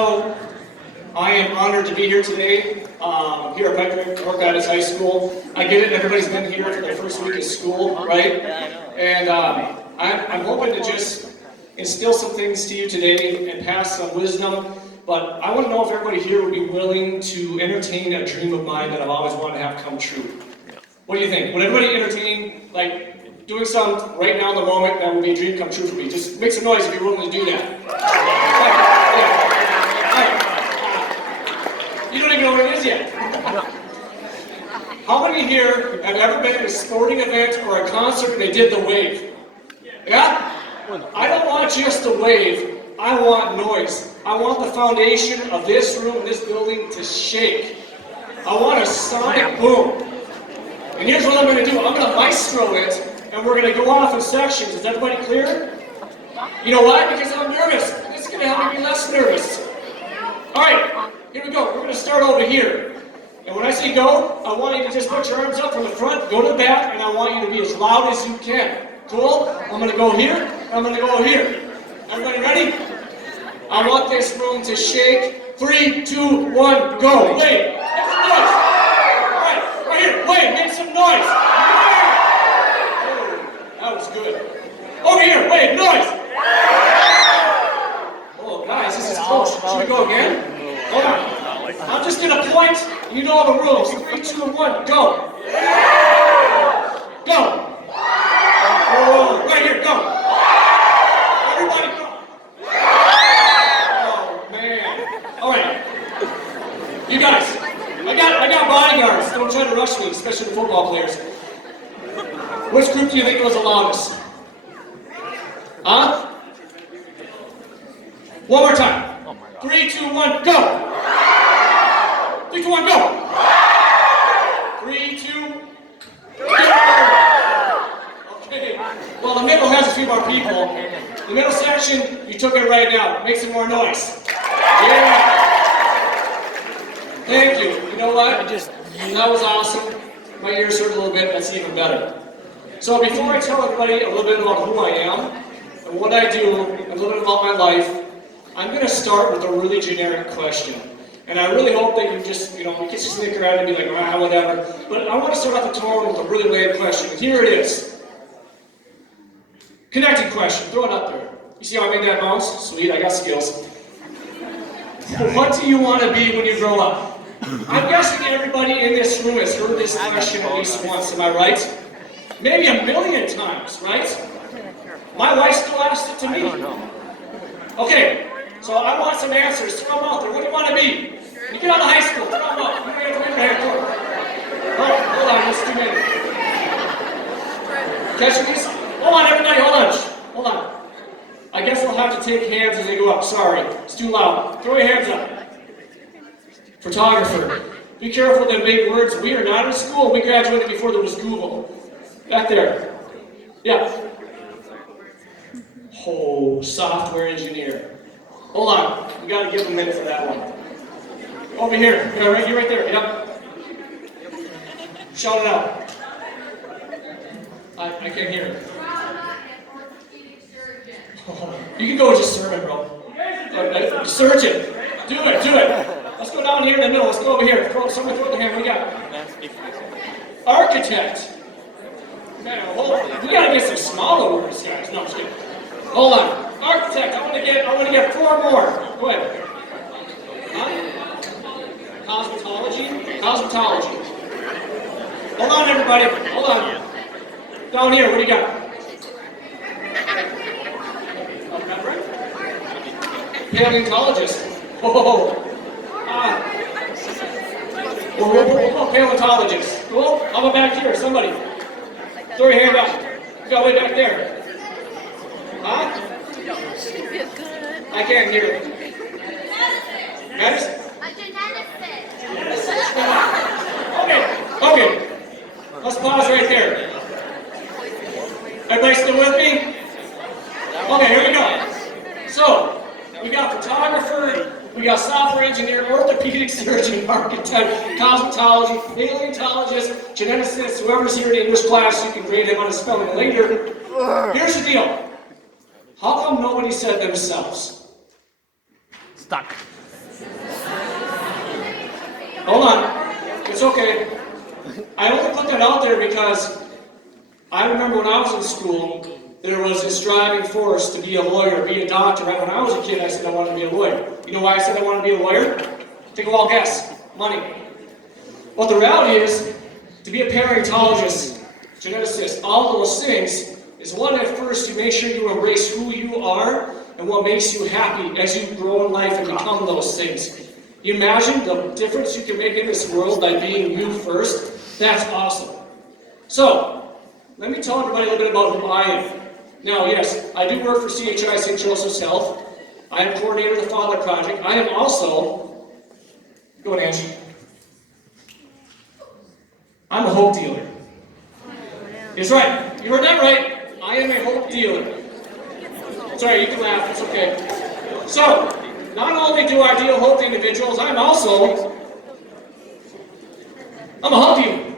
So, I am honored to be here today, here at Pike North High School. I get it, everybody's been here for the first week of school, right? And I'm hoping to just instill some things to you today and pass some wisdom, but I want to know if everybody here would be willing to entertain a dream of mine that I've always wanted to have come true. What do you think? Would everybody entertain, like, doing something right now in the moment that would be a dream come true for me? Just make some noise if you're willing to do that. You don't even know what it is yet. How many here have ever been at a sporting event or a concert and they did the wave? Yeah? I don't want just the wave, I want noise. I want the foundation of this room, this building to shake. I want a sonic boom. And here's what I'm going to do. I'm going to maestro it, and we're going to go off in sections. Is everybody clear? You know why? Because I'm nervous. This is going to help me be less nervous. All right. Here we go. We're going to start over here. And when I say go, I want you to just put your arms up from the front, go to the back, and I want you to be as loud as you can. Cool? I'm going to go here, and I'm going to go here. Everybody ready? I want this room to shake. 3, 2, 1, go. Wait. Make some noise. All right. Right here. Wait. Make some noise. Oh, that was good. Over here. Wait. Noise. Oh, guys, this is close. Should we go again? Hold on. I'm just going to point. You know all the rules. 3, 2, 1, go. Go. Oh, right here, go. Everybody go. Oh, man. All right. You guys, I got bodyguards. Don't try to rush me, especially the football players. Which group do you think was the loudest? Huh? One more time. 3, 2, 1, go. 3, 2, 1, go! 3, 2, go! Okay, well the middle has a few more people. The middle section, you took it right now. Make some more noise. Yeah! Thank you. You know what? That was awesome. My ears hurt a little bit, that's even better. So before I tell everybody a little bit about who I am, and what I do, and a little bit about my life, I'm going to start with a really generic question. And I really hope that you just, you can just snicker at it and be like, ah, whatever. But I want to start off the tone with a really lame question. And here it is. Connected question. Throw it up there. You see how I made that bounce? Sweet, I got skills. What do you want to be when you grow up? I'm guessing everybody in this room has heard this question at least once, am I right? Maybe a million times, right? My wife still asks it to me. Okay. So I want some answers. Throw them out there. What do you want to be? You get out of high school. Throw them out. Oh, hold on. That's too many. Catch these? Hold on, everybody. Hold on. I guess I'll have to take hands as they go up. Sorry. It's too loud. Throw your hands up. Photographer. Be careful with the big words. We are not in school. We graduated before there was Google. Back there. Yeah. Oh, software engineer. Hold on, we gotta give him a minute for that one. Over here, you're right there, get up. Shout it out. I can't hear it. You can go with just surgeon, bro. Surgeon, do it. Let's go down here in the middle, let's go over here. Someone throw the hand, what do we got? Architect. Man, we gotta get some smaller words, guys. No, I'm just kidding. Hold on. Architect, I want to get 4 more. Go ahead. Huh? Cosmetology. Hold on, everybody. Hold on. Down here, what do you got? Paleontologist. Whoa. Paleontologist. Cool. How about back here? Somebody. Throw your hand up. Go way back there. Huh? I can't hear it. Medicine? A geneticist. Okay. Let's pause right there. Everybody still with me? Okay, here we go. So, we got photographer, we got software engineer, orthopedic surgeon, architect, cosmetology, paleontologist, geneticist, whoever's here in English class, you can grade him on his spelling later. Here's the deal. How come nobody said themselves? Stuck. Hold on. It's okay. I only put that out there because I remember when I was in school, there was this driving force to be a lawyer, be a doctor. Right when I was a kid, I said I wanted to be a lawyer. You know why I said I wanted to be a lawyer? Take a wild guess. Money. But the reality is, to be a paleontologist, geneticist, all those things, is one, at first you make sure you embrace who you are and what makes you happy as you grow in life and become those things. You imagine the difference you can make in this world by being you first? That's awesome. So, let me tell everybody a little bit about who I am. Now, yes, I do work for CHI St. Joseph's Health. I am coordinator of the Father Project. I am also, go ahead, Angie. I'm a hope dealer. It's right. You heard that right. I am a hope dealer. Sorry, you can laugh. It's okay. So, not only do I deal hope to individuals, I'm a hug dealer.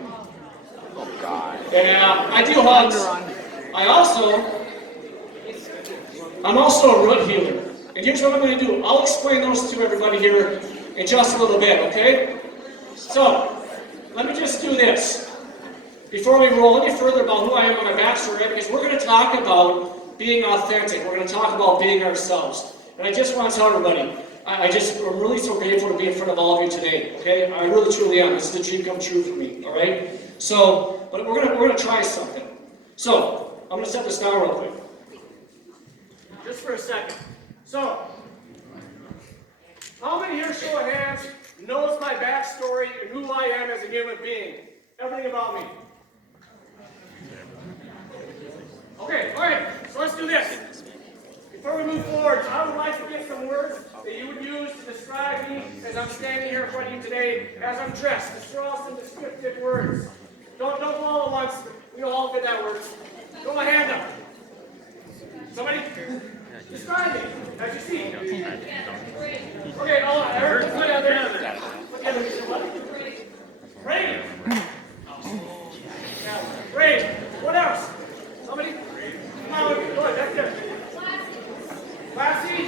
Oh, God. Yeah, I deal hugs. I'm also a root healer. And here's what I'm going to do. I'll explain those to everybody here in just a little bit, okay? So, let me just do this. Before we roll any further about who I am on my backstory, because we're going to talk about being authentic. We're going to talk about being ourselves. And I just want to tell everybody, I'm really so grateful to be in front of all of you today, okay? I really truly am. This is a dream come true for me, all right? So, but we're gonna try something. So, I'm going to set this down real quick. Just for a second. So, how many here, show of hands, knows my backstory and who I am as a human being? Everything about me. Okay, all right, so let's do this. Before we move forward, I would like to get some words that you would use to describe me as I'm standing here in front of you today, as I'm dressed. Just throw out some descriptive words. Don't go all at once. We all get that word. Throw my hand up. Somebody? Describe me as you see. Okay, I heard the foot out there. What the other one? Brave. Brave. What else? Somebody? Come on, go ahead, back there. Classy?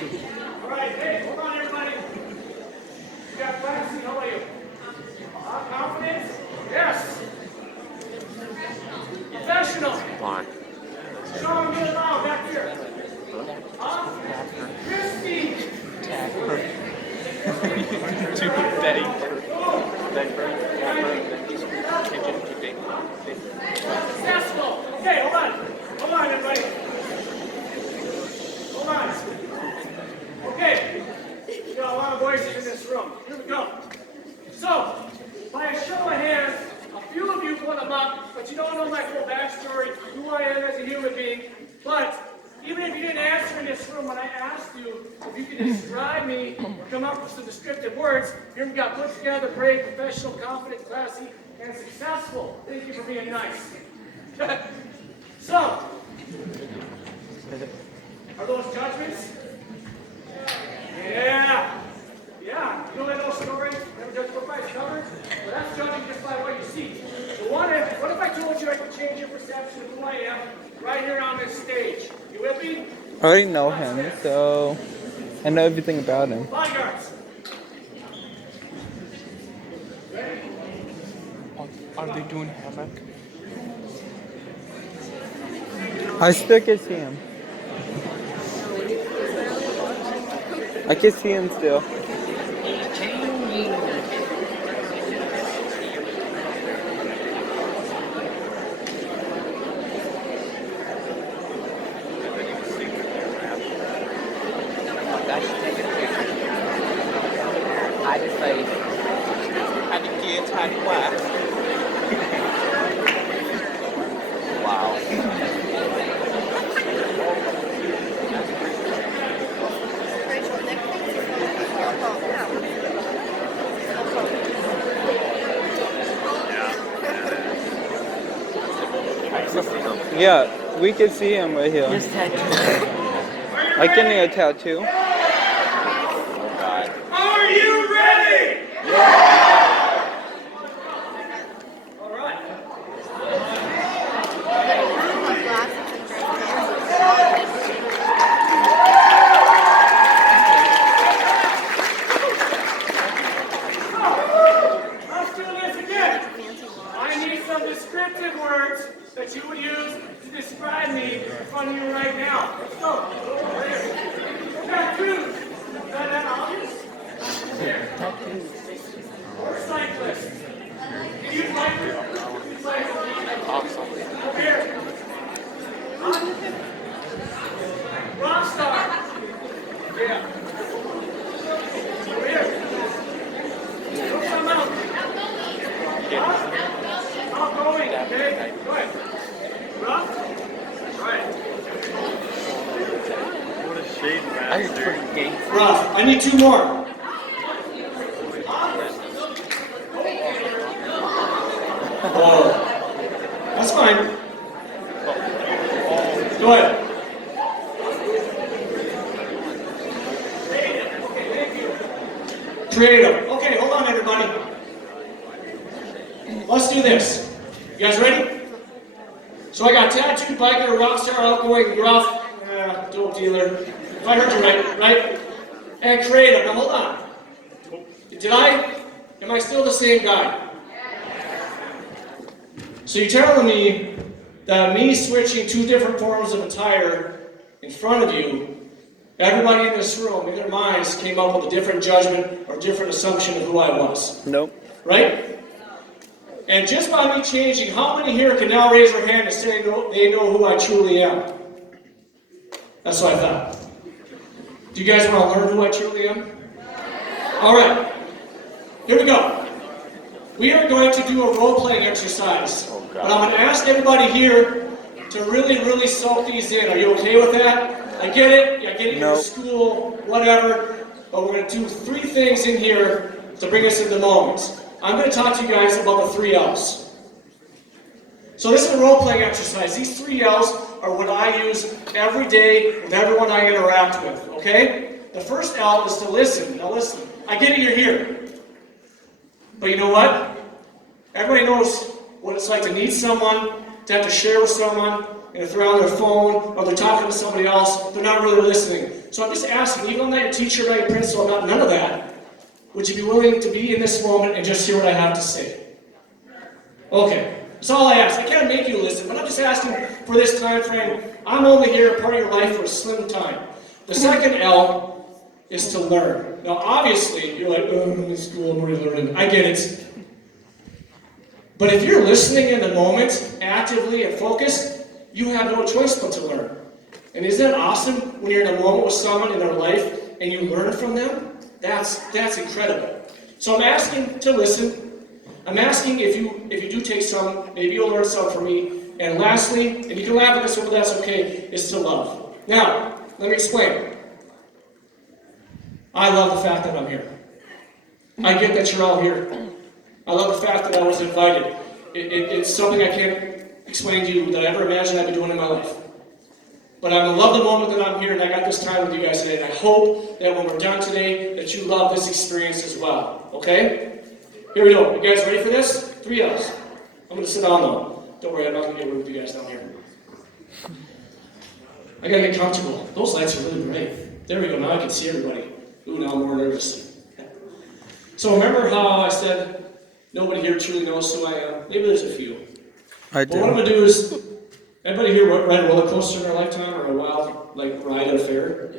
All right, hey, hold on, everybody. You got classy, how are you? Confidence? Yes. Professional. Fine. Show them really loud back here. Christy. Successful. Okay, hold on. Hold on, everybody. Hold on. Okay. We got a lot of voices in this room. Here we go. So, by a show of hands, a few of you put them up, but you don't know my full backstory, who I am as a human being. But even if you didn't answer in this room when I asked you if you could describe me or come up with some descriptive words, here we got put together, brave, professional, confident, classy, and successful. Thank you for being nice. So, are those judgments? Yeah. Yeah. You know that old story? Never judge book by its cover? Well, that's judging just by what you see. So what if I told you I could change your perception of who I am right here on this stage? You with me? I already know him, so I know everything about him. Bodyguards. Ready? Are they doing havoc? I still can see him. I can see him still. Yeah, we can see him right here. I can get a tattoo. Are you ready? All right. one of you right now. Let's go. Tattoos. Is that obvious? Or cyclists. Can you cyclists? Over here. Rock star. Yeah. Over here. Go come out. Outgoing. Okay. Go ahead. Rough. Right. What a shade master. Rough. I need two more. Oh. That's fine. Go ahead. Creative. Okay, hold on, everybody. Let's do this. You guys ready? So I got tattooed, biker, rockstar, outgoing, gruff, dope dealer. If I heard you right? And creative. Now hold on. Am I still the same guy? So you're telling me that me switching two different forms of attire in front of you, everybody in this room, in their minds, came up with a different judgment or different assumption of who I was. Nope. Right? And just by me changing, how many here can now raise their hand and say they know who I truly am? That's what I thought. Do you guys want to learn who I truly am? All right. Here we go. We are going to do a role-playing exercise. But I'm going to ask everybody here to really, really soak these in. Are you okay with that? I get it. I get it. You're in school, whatever. But we're going to do three things in here to bring us into the moment. I'm going to talk to you guys about the 3 L's. So this is a role-playing exercise. These 3 L's are what I use every day with everyone I interact with, okay? The first L is to listen. Now listen, I get it, you're here. But you know what? Everybody knows what it's like to need someone, to have to share with someone, and if they're on their phone or they're talking to somebody else, they're not really listening. So I'm just asking, even though I'm not your teacher, not your principal, I'm not none of that, would you be willing to be in this moment and just hear what I have to say? Okay, that's all I ask. I can't make you listen, but I'm just asking for this time frame. I'm only here, part of your life, for a slim time. The second L is to learn. Now, obviously, you're like, oh, I'm in school, I'm already learning. I get it. But if you're listening in the moment, actively and focused, you have no choice but to learn. And isn't that awesome when you're in a moment with someone in their life and you learn from them? That's incredible. So I'm asking to listen. I'm asking if you do take some, maybe you'll learn some from me. And lastly, and you can laugh at this one, but that's okay, is to love. Now, let me explain. I love the fact that I'm here. I get that you're all here. I love the fact that I was invited. It's something I can't explain to you that I ever imagined I'd be doing in my life. But I love the moment that I'm here and I got this time with you guys today. And I hope that when we're done today, that you love this experience as well. Okay? Here we go. You guys ready for this? 3 L's. I'm going to sit down though. Don't worry, I'm not going to get rid of you guys down here. I got to get comfortable. Those lights are really bright. There we go. Now I can see everybody. Ooh, now I'm more nervous. So remember how I said nobody here truly knows who I am? Maybe there's a few. I But what I'm do. going to do is, everybody here ride a roller coaster in their lifetime or a wild ride at a fair?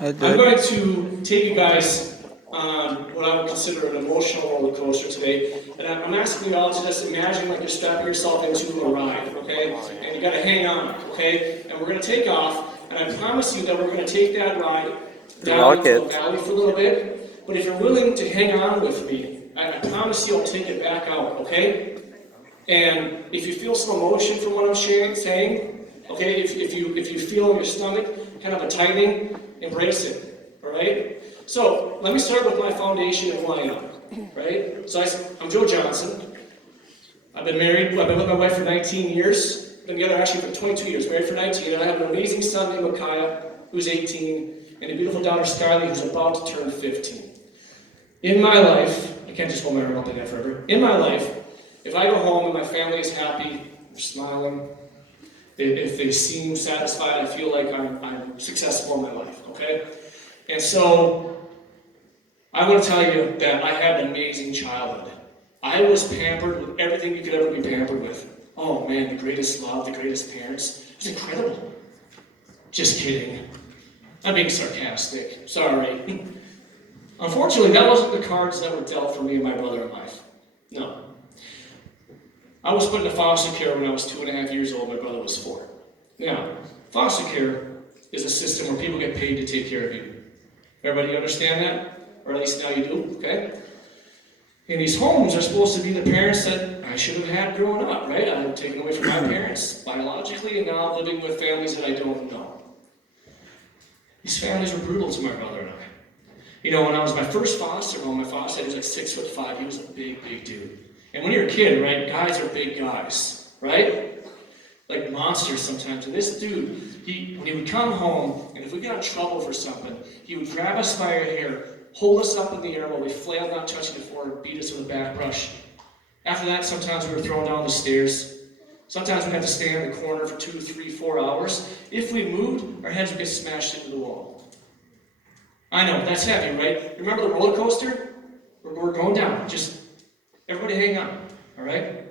I I'm did. going to take you guys on what I would consider an emotional roller coaster today. And I'm asking you all to just imagine like you're strapping yourself into a ride, okay? And you got to hang on, okay? And we're going to take off, and I promise you that we're going to take that ride down into the valley for a little bit. But if you're willing to hang on with me, I promise you I'll take it back out, okay? And if you feel some emotion from what I'm saying, okay, if you feel in your stomach kind of a tightening, embrace it, all right? So let me start with my foundation of who I am, right? So I'm Joe Johnson. I've been with my wife for 19 years. Been together actually for 22 years, married for 19, and I have an amazing son named Micaiah, who's 18, and a beautiful daughter, Skylie, who's about to turn 15. In my life, I can't just hold my arm up like that forever. In my life, if I go home and my family is happy, they're smiling, if they seem satisfied, I feel like I'm successful in my life, okay? And so, I want to tell you that I had an amazing childhood. I was pampered with everything you could ever be pampered with. Oh man, the greatest love, the greatest parents. It's incredible. Just kidding. I'm being sarcastic. Sorry. Unfortunately, that wasn't the cards that were dealt for me and my brother in life. No. I was put into foster care when I was 2.5 years old. My brother was 4. Now, foster care is a system where people get paid to take care of you. Everybody understand that? Or at least now you do, okay? And these homes are supposed to be the parents that I should have had growing up, right? I was taken away from my parents biologically, and now I'm living with families that I don't know. These families were brutal to my brother and I. You know, when I was my first foster home, my foster dad was like 6'5". He was a big, big dude. And when you're a kid, right, guys are big guys, right? Like monsters sometimes. And this dude, when he would come home, and if we got in trouble for something, he would grab us by our hair, hold us up in the air while we flailed, not touching the floor, and beat us with a back brush. After that, sometimes we were thrown down the stairs. Sometimes we'd have to stand in the corner for 2, 3, 4 hours. If we moved, our heads would get smashed into the wall. I know, that's heavy, right? Remember the roller coaster? We're going down. Just everybody hang on, all right?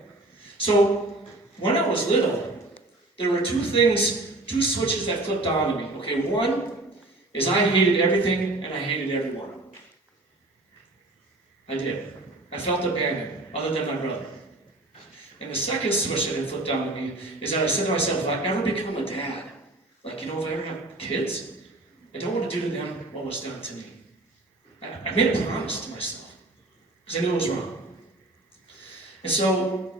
So, when I was little, there were two switches that flipped on to me. Okay, one is I hated everything and I hated everyone. I did. I felt abandoned, other than my brother. And the second switch that had flipped on to me is that I said to myself, if I ever become a dad, like, if I ever have kids, I don't want to do to them what was done to me. I made a promise to myself, because I knew it was wrong. And so,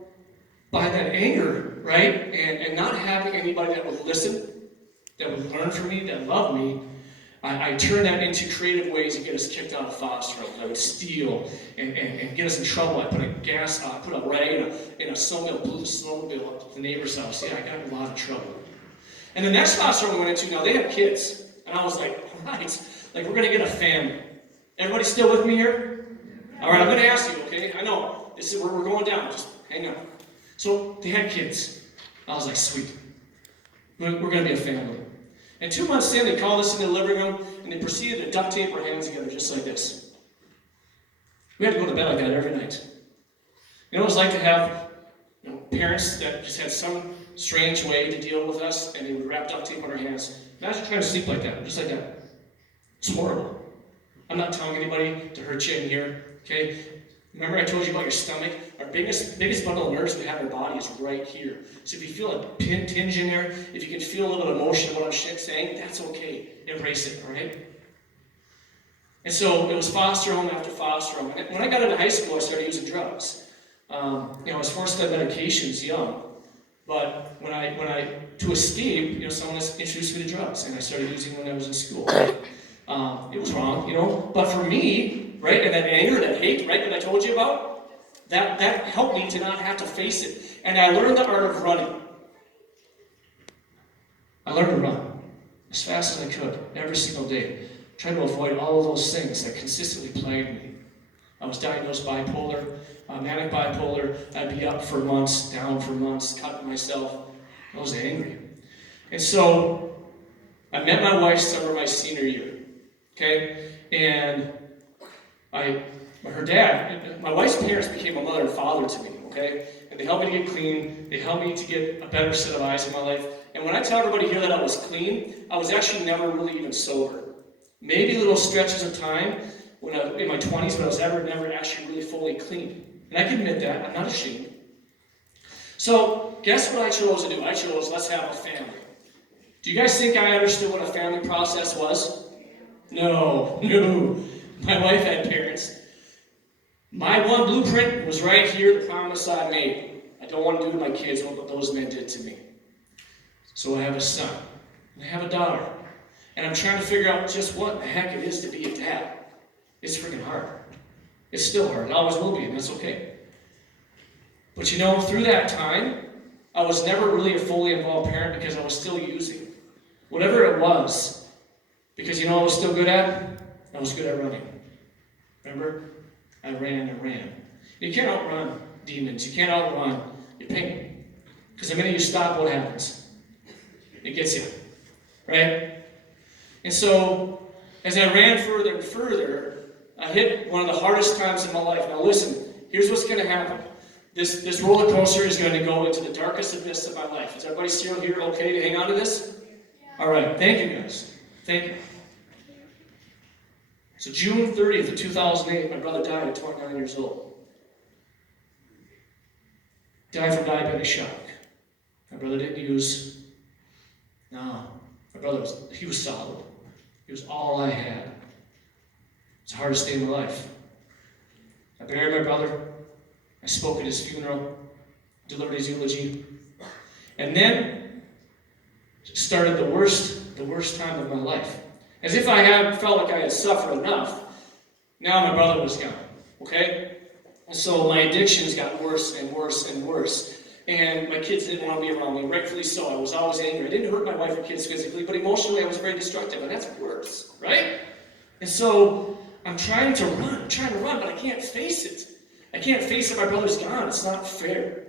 by that anger, right, and not having anybody that would listen, that would learn from me, that loved me, I turned that into creative ways to get us kicked out of foster home. I would steal and get us in trouble. I put a rag in a snowmobile, blew the snowmobile up to the neighbor's house. Yeah, I got in a lot of trouble. And the next foster home we went into, now they have kids. And I was like, all right, like we're going to get a family. Everybody still with me here? All right, I'm going to ask you, okay? I know, we're going down, just hang on. So they had kids. I was like, sweet. We're going to be a family. And 2 months in, they called us in the living room, and they proceeded to duct tape our hands together just like this. We had to go to bed like that every night. You know what it was like to have parents that just had some strange way to deal with us, and they would wrap duct tape on our hands. Imagine trying to sleep like that, just like that. It's horrible. I'm not telling anybody to hurt you in here, okay? Remember I told you about your stomach? Our biggest bundle of nerves we have in our body is right here. So if you feel a tinge in there, if you can feel a little bit of emotion in what I'm saying, that's okay. Embrace it, all right? And so it was foster home after foster home. And when I got into high school, I started using drugs. I was forced to have medications young. But when I to escape, someone introduced me to drugs, and I started using when I was in school. It was wrong, but for me, right, and that anger, that hate, right, that I told you about, that helped me to not have to face it. And I learned the art of running. I learned to run as fast as I could, every single day, trying to avoid all of those things that consistently plagued me. I was diagnosed bipolar, manic bipolar. I'd be up for months, down for months, cutting myself. I was angry. And so I met my wife summer my senior year, okay? And her dad, my wife's parents became a mother and father to me, okay? And they helped me to get clean. They helped me to get a better set of eyes in my life. And when I tell everybody here that I was clean, I was actually never really even sober. Maybe little stretches of time when I was in my 20s, but I was never actually really fully clean. And I can admit that. I'm not ashamed. So, guess what I chose to do? I chose, let's have a family. Do you guys think I understood what a family process was? No. My wife had parents. My one blueprint was right here, the promise I made. I don't want to do to my kids what those men did to me. So I have a son, and I have a daughter. And I'm trying to figure out just what the heck it is to be a dad. It's freaking hard. It's still hard. It always will be, and that's okay. But through that time, I was never really a fully involved parent because I was still using whatever it was. Because I was still good at? I was good at running. Remember? I ran. You can't outrun demons. You can't outrun your pain. Because the minute you stop, what happens? It gets you. Right? And so, as I ran further and further, I hit one of the hardest times in my life. Now listen, here's what's going to happen. This roller coaster is going to go into the darkest abyss of my life. Is everybody still here okay to hang on to this? All right, thank you guys. Thank you. So June 30th of 2008, my brother died at 29 years old. Died from diabetic shock. My brother didn't use. No, my brother he was solid. He was all I had. It's the hardest day of my life. I buried my brother. I spoke at his funeral, delivered his eulogy, and then started the worst time of my life. As if I had felt like I had suffered enough, now my brother was gone, okay? And so my addictions got worse and worse and worse, and my kids didn't want to be around me, rightfully so. I was always angry. I didn't hurt my wife or kids physically, but emotionally I was very destructive, and that's worse, right? And so I'm trying to run, but I can't face it. I can't face that my brother's gone. It's not fair.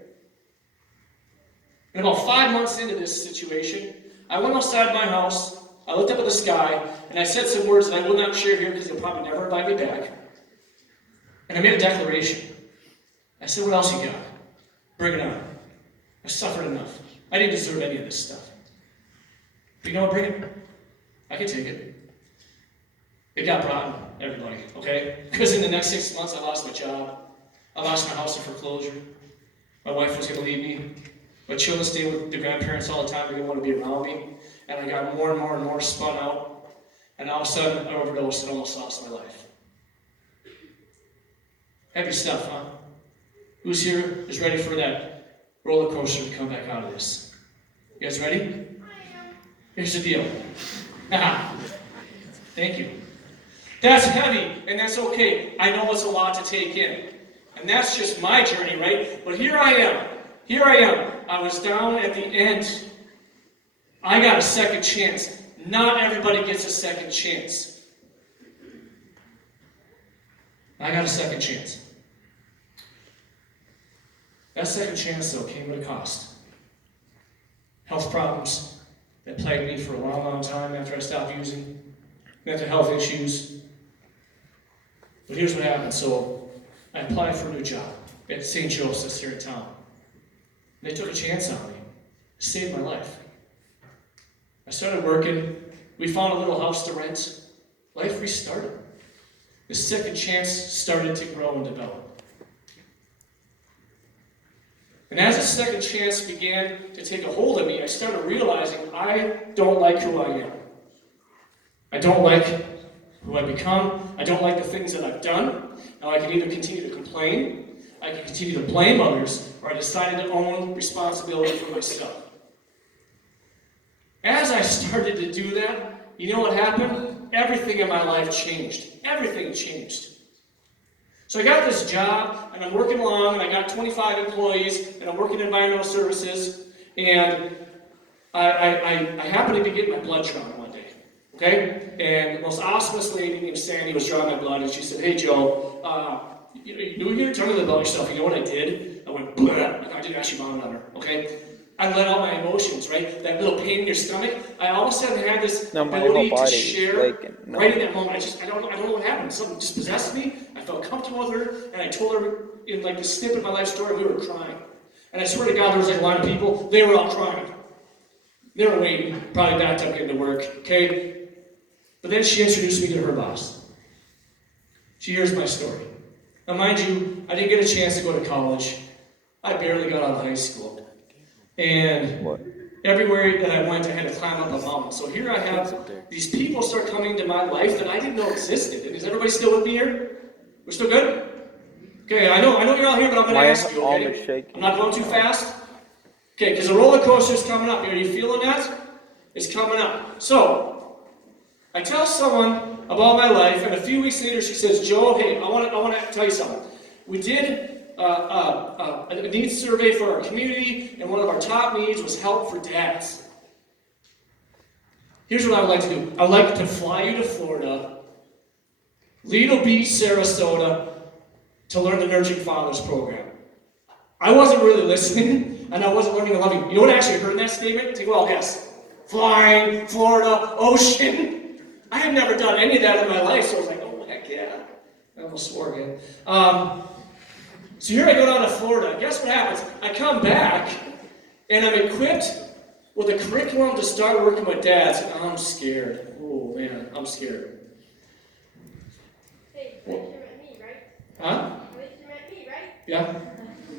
And about 5 months into this situation, I went outside my house, I looked up at the sky, and I said some words that I will not share here because they'll probably never invite me back. And I made a declaration. I said, what else you got? Bring it on. I've suffered enough. I didn't deserve any of this stuff. But you know what? Bring it. I can take it. It got rotten, everybody, okay? Because in the next 6 months, I lost my job. I lost my house in foreclosure. My wife was going to leave me. My children stayed with the grandparents all the time. They didn't want to be around me. And I got more and more and more spun out. And all of a sudden, I overdosed and almost lost my life. Heavy stuff, huh? Who's here is ready for that roller coaster to come back out of this? You guys ready? Here's the deal. Thank you. That's heavy, and that's okay. I know it's a lot to take in. And that's just my journey, right? But here I am. I was down at the end. I got a second chance. Not everybody gets a second chance. I got a second chance. That second chance, though, came at a cost. Health problems that plagued me for a long, long time after I stopped using. Mental health issues. But here's what happened. So I applied for a new job at St. Joseph's here in town. They took a chance on me. It saved my life. I started working. We found a little house to rent. Life restarted. The second chance started to grow and develop. And as the second chance began to take a hold of me, I started realizing I don't like who I am. I don't like who I've become. I don't like the things that I've done. Now I can either continue to complain, I can continue to blame others, or I decided to own responsibility for myself. As I started to do that, you know what happened? Everything in my life changed. Everything changed. So I got this job, and I'm working along, and I got 25 employees, and I'm working in environmental services, and I happened to be getting my blood drawn one day, okay? And the most awesomest lady named Sandy was drawing my blood, and she said, hey, Joe, you were here, tell me about yourself. You know what I did? I went, bleh. I didn't actually vomit on her, okay? I let out my emotions, right? That little pain in your stomach. I all of a sudden had this ability to share right in that moment. I don't know what happened. Something just possessed me. I felt comfortable with her, and I told her in like the snippet of my life story, we were crying. And I swear to God, there was like a line of people, they were all crying. They were waiting, probably backed up getting to work, okay? But then she introduced me to her boss. She hears my story. Now mind you, I didn't get a chance to go to college. I barely got out of high school. And everywhere that I went, I had to climb up a mountain. So here I have these people start coming into my life that I didn't know existed. And is everybody still with me here? We're still good? Okay, I know you're all here, but I'm going to ask you, okay? I'm not going too fast. Okay, because the roller coaster is coming up. Are you feeling that? It's coming up. So, I tell someone about my life, and a few weeks later she says, Joe, hey, I want to tell you something. We did a needs survey for our community, and one of our top needs was help for dads. Here's what I would like to do. I would like to fly you to Florida, Lido Beach, Sarasota, to learn the Nurturing Fathers program. I wasn't really listening, and I wasn't learning to love you. You know what I actually heard in that statement? Take a wild guess. Flying, Florida, ocean. I had never done any of that in my life, so I was like, oh, heck yeah. I almost swore again. So here I go down to Florida. Guess what happens? I come back, and I'm equipped with a curriculum to start working with dads. And I'm scared. Oh, man, I'm scared. Hey, you met me, right? Huh? You met me, right? Yeah,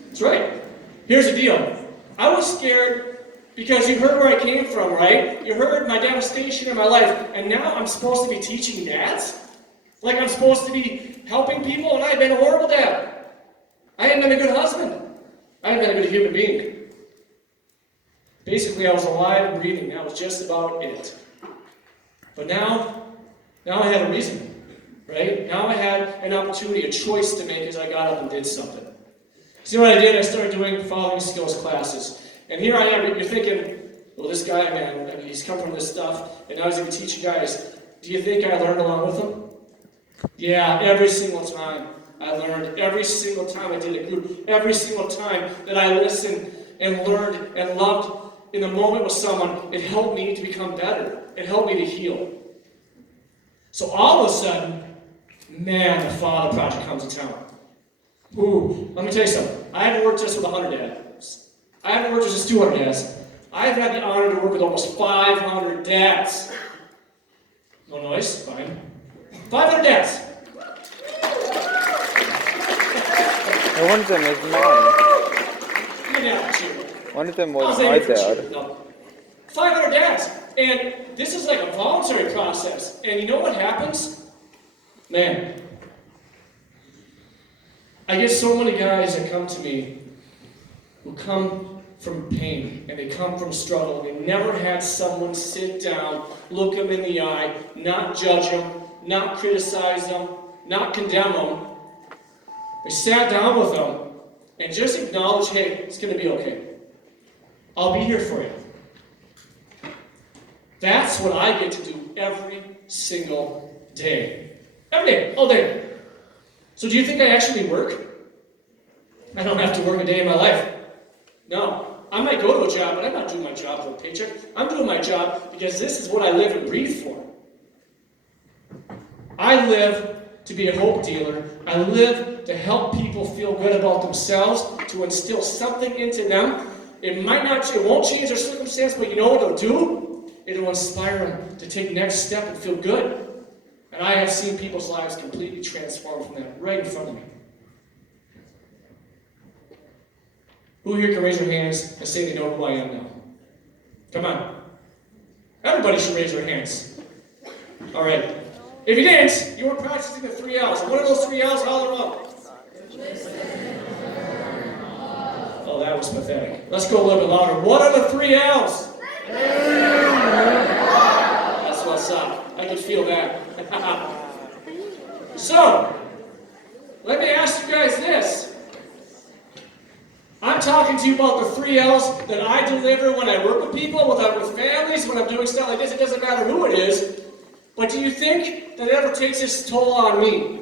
that's right. Here's the deal. I was scared because you heard where I came from, right? You heard my devastation in my life, and now I'm supposed to be teaching dads? Like I'm supposed to be helping people, and I've been a horrible dad. I haven't been a good husband. I haven't been a good human being. Basically, I was alive and breathing. That was just about it. But now I had a reason, right? Now I had an opportunity, a choice to make as I got up and did something. See what I did? I started doing following skills classes. And here I am, you're thinking, well, this guy, man, I mean, he's come from this stuff, and now he's going to teach you guys. Do you think I learned along with him? Yeah, every single time I learned. Every single time I did a group. Every single time that I listened and learned and loved in the moment with someone, it helped me to become better. It helped me to heal. So all of a sudden, man, the Father Project comes to town. Ooh, let me tell you something. I haven't worked just with 100 dads. I haven't worked with just 200 dads. I've had the honor to work with almost 500 dads. No noise? Fine. 500 dads. And one of them is mine. Yeah, sure. One of them I was was my aiming for dad. sure. No. 500 dads. And this is like a voluntary process. And you know what happens? Man, I get so many guys that come to me who come from pain and they come from struggle. They never had someone sit down, look them in the eye, not judge them, not criticize them, not condemn them. They sat down with them and just acknowledge, hey, it's going to be okay. I'll be here for you. That's what I get to do every single day. Every day, all day. So do you think I actually work? I don't have to work a day in my life. No. I might go to a job, but I'm not doing my job for a paycheck. I'm doing my job because this is what I live and breathe for. I live to be a hope dealer. I live to help people feel good about themselves, to instill something into them. It won't change their circumstance, but you know what it'll do? It'll inspire them to take the next step and feel good. And I have seen people's lives completely transformed from that right in front of me. Who here can raise their hands and say they know who I am now? Come on. Everybody should raise their hands. All right. If you didn't, you were practicing the 3 L's. What are those 3 L's? All around. Oh, that was pathetic. Let's go a little bit louder. What are the 3 L's? That's what's up. I can feel that. So, let me ask you guys this. I'm talking to you about the 3 L's that I deliver when I work with people, with families, when I'm doing stuff like this. It doesn't matter who it is. But do you think that it ever takes its toll on me?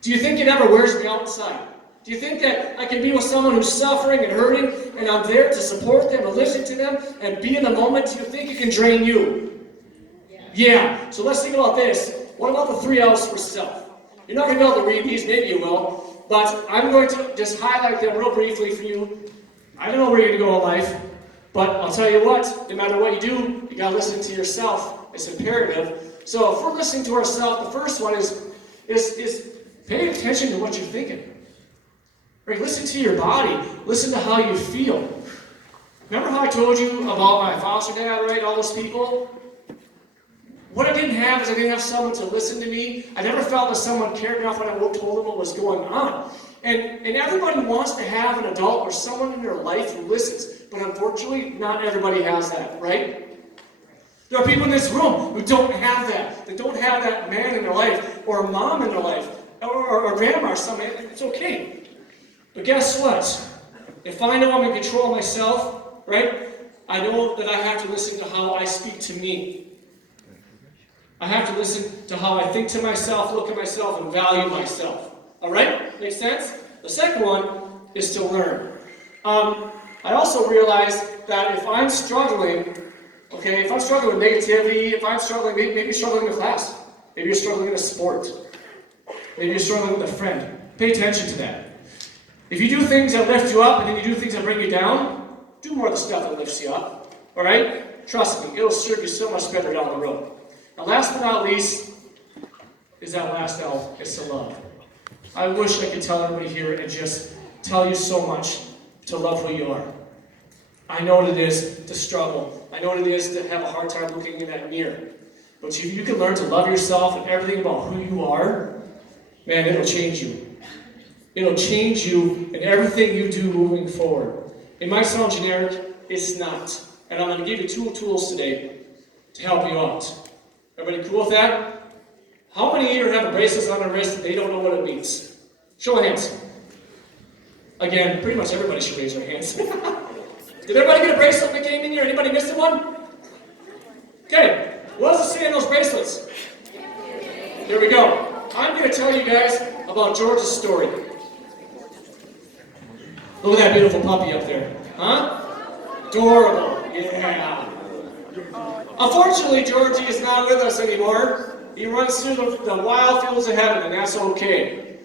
Do you think it ever wears me outside? Do you think that I can be with someone who's suffering and hurting, and I'm there to support them, to listen to them, and be in the moment? Do you think it can drain you? Yeah. So let's think about this. What about the 3 L's for self? You're not going to be able to read these, maybe you will, but I'm going to just highlight them real briefly for you. I don't know where you're going to go in life, but I'll tell you what, no matter what you do, you got to listen to yourself. It's imperative. So if we're listening to ourselves, the first one is pay attention to what you're thinking. Right? Listen to your body. Listen to how you feel. Remember how I told you about my foster dad, right? All those people? What I didn't have is I didn't have someone to listen to me. I never felt that someone cared enough when I told them what was going on. And everybody wants to have an adult or someone in their life who listens. But unfortunately, not everybody has that, right? There are people in this room who don't have that. They don't have that man in their life, or a mom in their life, or grandma or something. It's okay. But guess what? If I know I'm in control of myself, right, I know that I have to listen to how I speak to me. I have to listen to how I think to myself, look at myself, and value myself. All right? Make sense? The second one is to learn. I also realized that if I'm struggling, okay, if I'm struggling with negativity, if I'm struggling, maybe you're struggling in a class. Maybe you're struggling in a sport. Maybe you're struggling with a friend. Pay attention to that. If you do things that lift you up and then you do things that bring you down, do more of the stuff that lifts you up. All right? Trust me, it'll serve you so much better down the road. Now, last but not least, is that last L, is to love. I wish I could tell everybody here and just tell you so much to love who you are. I know what it is to struggle. I know what it is to have a hard time looking in that mirror. But if you can learn to love yourself and everything about who you are, man, it'll change you. It'll change you in everything you do moving forward. It might sound generic, it's not. And I'm going to give you 2 tools today to help you out. Everybody cool with that? How many here have bracelets on their wrist and they don't know what it means? Show of hands. Again, pretty much everybody should raise their hands. Did everybody get a bracelet that came in here? Anybody missed one? Okay, what does it say in those bracelets? There we go. I'm going to tell you guys about George's story. Look at that beautiful puppy up there. Huh? Adorable. Yeah. Unfortunately, Georgie is not with us anymore. He runs through the wild fields of heaven, and that's okay.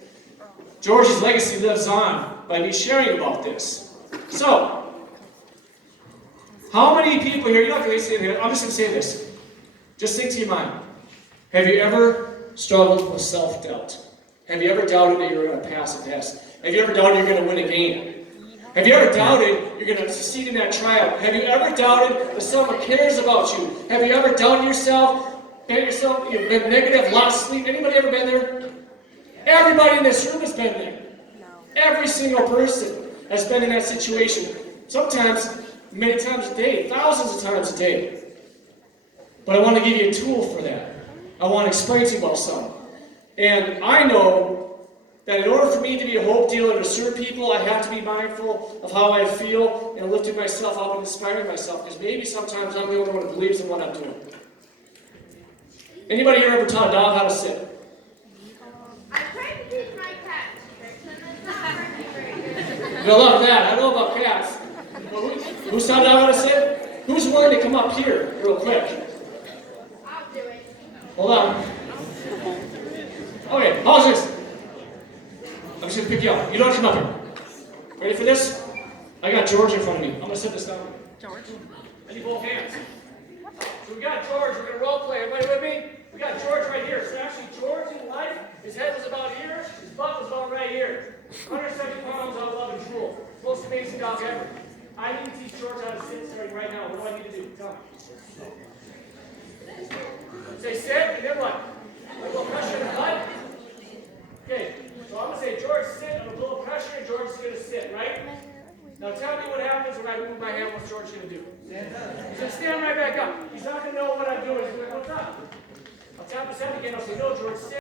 Georgie's legacy lives on by me sharing about this. So, how many people here, you're not going to say it, I'm just going to say this. Just think to your mind. Have you ever struggled with self-doubt? Have you ever doubted that you're going to pass a test? Have you ever doubted you're going to win a game? Have you ever doubted you're going to succeed in that trial? Have you ever doubted that someone cares about you? Have you ever doubted yourself, you've been negative, lost sleep? Anybody ever been there? Everybody in this room has been there. Every single person has been in that situation. Sometimes, many times a day, thousands of times a day. But I want to give you a tool for that. I want to explain to you about something. And I know that in order for me to be a hope dealer and to serve people, I have to be mindful of how I feel and lifting myself up and inspiring myself, because maybe sometimes I'm the only one who believes in what I'm doing. Anybody here ever taught a dog how to sit? I tried to teach my cat tricks and it's not working very good. I love that. I know about cats. Well, who's taught a dog how to sit? Who's willing to come up here real quick? I'll do it. Hold on. Okay, pause this. I'm just going to pick you up. You don't have to come up here. Ready for this? I got George in front of me. I'm going to set this down. George. I need both hands. So we got George. We're going to role play. Everybody with me? We got George right here. So actually, George in life, his head was about here. His butt was about right here. 170 pounds of love and drool. Most amazing dog ever. I need to teach George how to sit starting right now. What do I need to do? Tell me. Say sit, and then what? A little pressure in the butt. Okay. So I'm going to say, George, sit, and a little pressure, and George is going to sit, right? Now tell me what happens when I move my hand, what's George going to do? Stand up. He's going to stand right back up. He's not going to know what I'm doing. He's going to go, what's up? I'll tap his head again, I'll say, no, George, sit.